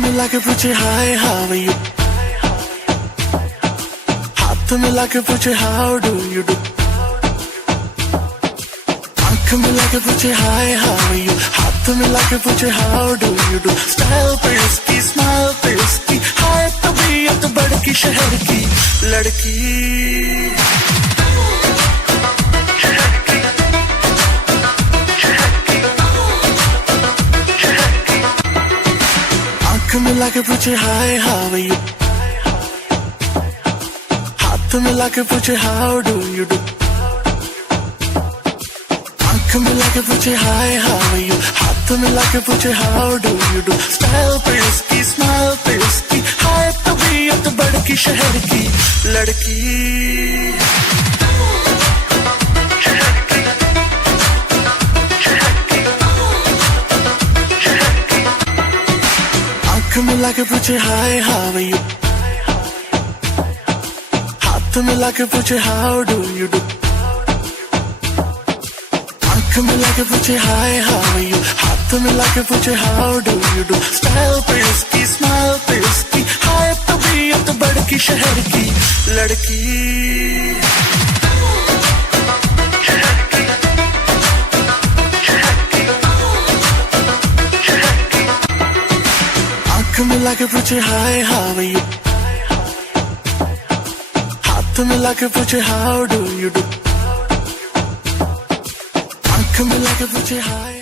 मिला के पूछे हाय हाउ आर यू, हाथ मिला के पूछे हाउ डू यू डू, आंख मिला के पूछे हाय हाउ आर यू, हाथ मिला के पूछे how do you do, style पे इसकी स्माइल पे इसकी, हाय तबीयत बड़की शहर की लड़की, मिला के पूछे हाय हाउ आर यू, हाथ मिला के पूछे हाउ डू यू डू, आंख मिला के पूछे हाय हाउ आर यू, हाथ मिला के पूछे how do you do, style पे इसकी स्माइल पे इसकी, हाय तबीयत बड़की शहर की लड़की, मिला के पूछे हाय हाउ आर यू, हाथ मिला के पूछे हाउ डू यू डू, आंख मिला के पूछे हाय हाउ आर यू, हाथ मिला के पूछे how do you do, style पे इसकी स्माइल पे इसकी, हाय तबीयत बड़की शहर की लड़की, मिला के पूछे हाय हाउ आर यू, हाथ मिला के पूछे हाउ डू यू डू, आंख मिला के पूछे हाय